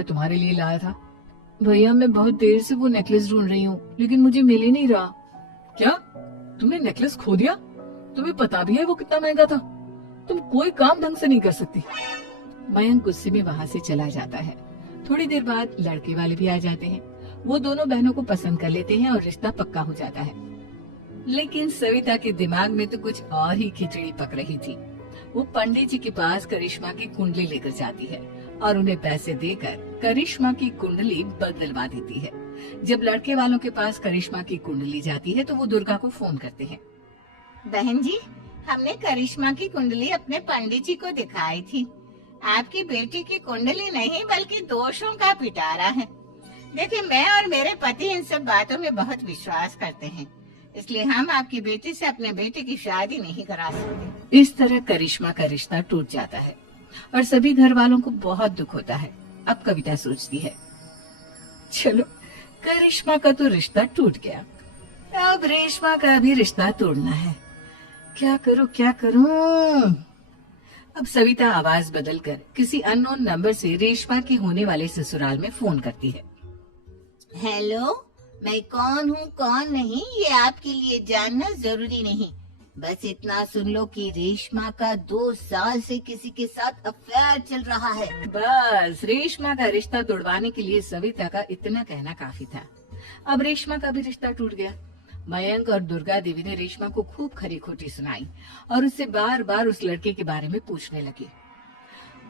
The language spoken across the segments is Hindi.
मैं तुम्हारे लिए लाया था। भैया मैं बहुत देर से वो नेकलेस ढूंढ रही हूँ, लेकिन मुझे मिल ही नहीं रहा। क्या तुमने नेकलेस खो दिया? तुम्हें पता भी है वो कितना महंगा था? तुम कोई काम ढंग से नहीं कर सकती। मयंक गुस्से में वहाँ से चला जाता है। थोड़ी देर बाद लड़के वाले भी आ जाते हैं। वो दोनों बहनों को पसंद कर लेते हैं और रिश्ता पक्का हो जाता है। लेकिन सविता के दिमाग में तो कुछ और ही खिचड़ी पक रही थी। वो पंडित जी के पास करिश्मा की कुंडली लेकर जाती है और उन्हें पैसे देकर करिश्मा की कुंडली बदलवा देती है। जब लड़के वालों के पास करिश्मा की कुंडली जाती है तो वो दुर्गा को फोन करते हैं। बहन जी, हमने करिश्मा की कुंडली अपने पंडित जी को दिखाई थी। आपकी बेटी की कुंडली नहीं बल्कि दोषों का पिटारा है। देखिए, मैं और मेरे पति इन सब बातों में बहुत विश्वास करते हैं, इसलिए हम आपकी बेटी से अपने बेटे की शादी नहीं करा सकते। इस तरह करिश्मा का रिश्ता टूट जाता है और सभी घर वालों को बहुत दुख होता है। अब कविता सोचती है, चलो करिश्मा का तो रिश्ता टूट गया, अब रेशमा का भी रिश्ता तोड़ना है। क्या करूं क्या करूं? अब सविता आवाज बदलकर किसी अननोन नंबर से रेशमा के होने वाले ससुराल में फोन करती है। हेलो, मैं कौन हूँ कौन नहीं ये आपके लिए जानना जरूरी नहीं। बस इतना सुन लो कि रेशमा का 2 साल से किसी के साथ अफेयर चल रहा है। बस रेशमा का रिश्ता तोड़वाने के लिए सविता का इतना कहना काफी था। अब रेशमा का भी रिश्ता टूट गया। मयंक और दुर्गा देवी ने रेशमा को खूब खरी खोटी सुनाई और उससे बार बार उस लड़के के बारे में पूछने लगे।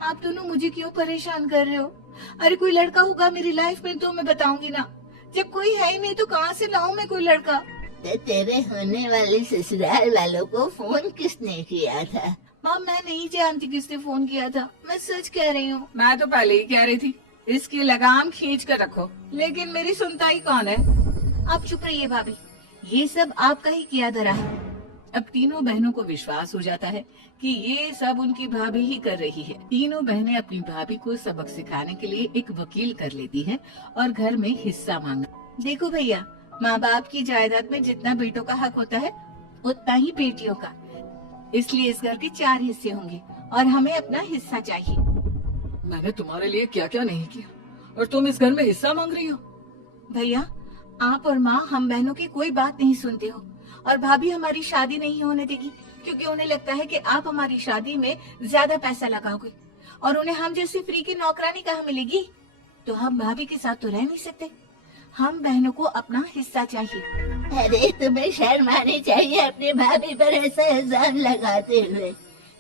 आप दोनों मुझे क्यों परेशान कर रहे हो? अरे कोई लड़का होगा मेरी लाइफ में तो मैं बताऊंगी ना। जब कोई है ही नहीं तो कहाँ से लाऊं मैं कोई लड़का? तो तेरे होने वाले ससुराल वालों को फोन किसने किया था? माँ मैं नहीं जानती किसने फोन किया था, मैं सच कह रही हूँ। मैं तो पहले ही कह रही थी इसकी लगाम खींच कर रखो, लेकिन मेरी सुनता ही कौन है। आप चुप रहिए भाभी, ये सब आपका ही किया धरा है। अब तीनों बहनों को विश्वास हो जाता है कि ये सब उनकी भाभी ही कर रही है। तीनों बहनें अपनी भाभी को सबक सिखाने के लिए एक वकील कर लेती हैं और घर में हिस्सा मांगा। देखो भैया, माँ बाप की जायदाद में जितना बेटों का हक होता है उतना ही बेटियों का, इसलिए इस घर के 4 हिस्से होंगे और हमें अपना हिस्सा चाहिए। मैंने तुम्हारे लिए क्या क्या नहीं किया और तुम इस घर में हिस्सा मांग रही हो? भैया, आप और माँ हम बहनों की कोई बात नहीं सुनते हो और भाभी हमारी शादी नहीं होने देगी क्योंकि उन्हें लगता है कि आप हमारी शादी में ज्यादा पैसा लगाओगे और उन्हें हम जैसी फ्री की नौकरानी कहाँ मिलेगी। तो हम भाभी के साथ तो रह नहीं सकते, हम बहनों को अपना हिस्सा चाहिए। अरे तुम्हें शर्म आनी चाहिए अपनी भाभी पर ऐसा इल्जाम लगाते हुए।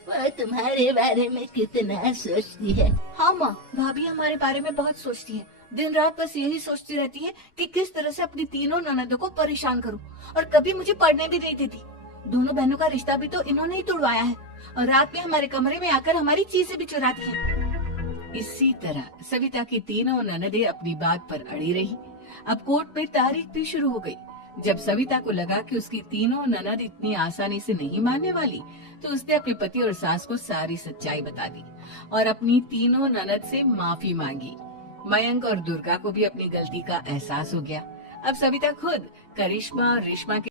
वो तुम्हारे बारे में कितना सोचती है। हाँ माँ, भाभी हमारे बारे में बहुत सोचती है। दिन रात बस यही सोचती रहती है कि किस तरह से अपनी तीनों ननदों को परेशान करूं और कभी मुझे पढ़ने भी नहीं देती। दोनों बहनों का रिश्ता भी तो इन्होंने ही तोड़वाया है और रात में हमारे कमरे में आकर हमारी चीजें भी चुराती है। इसी तरह सविता की तीनों ननदें अपनी बात पर अड़ी रही। अब कोर्ट में तारीख भी शुरू हो गई। जब सविता को लगा कि उसकी तीनों ननद इतनी आसानी से नहीं मानने वाली, तो उसने अपने पति और सास को सारी सच्चाई बता दी और अपनी तीनों ननद से माफी मांगी। मयंक और दुर्गा को भी अपनी गलती का एहसास हो गया। अब सविता खुद करिश्मा और रेशमा के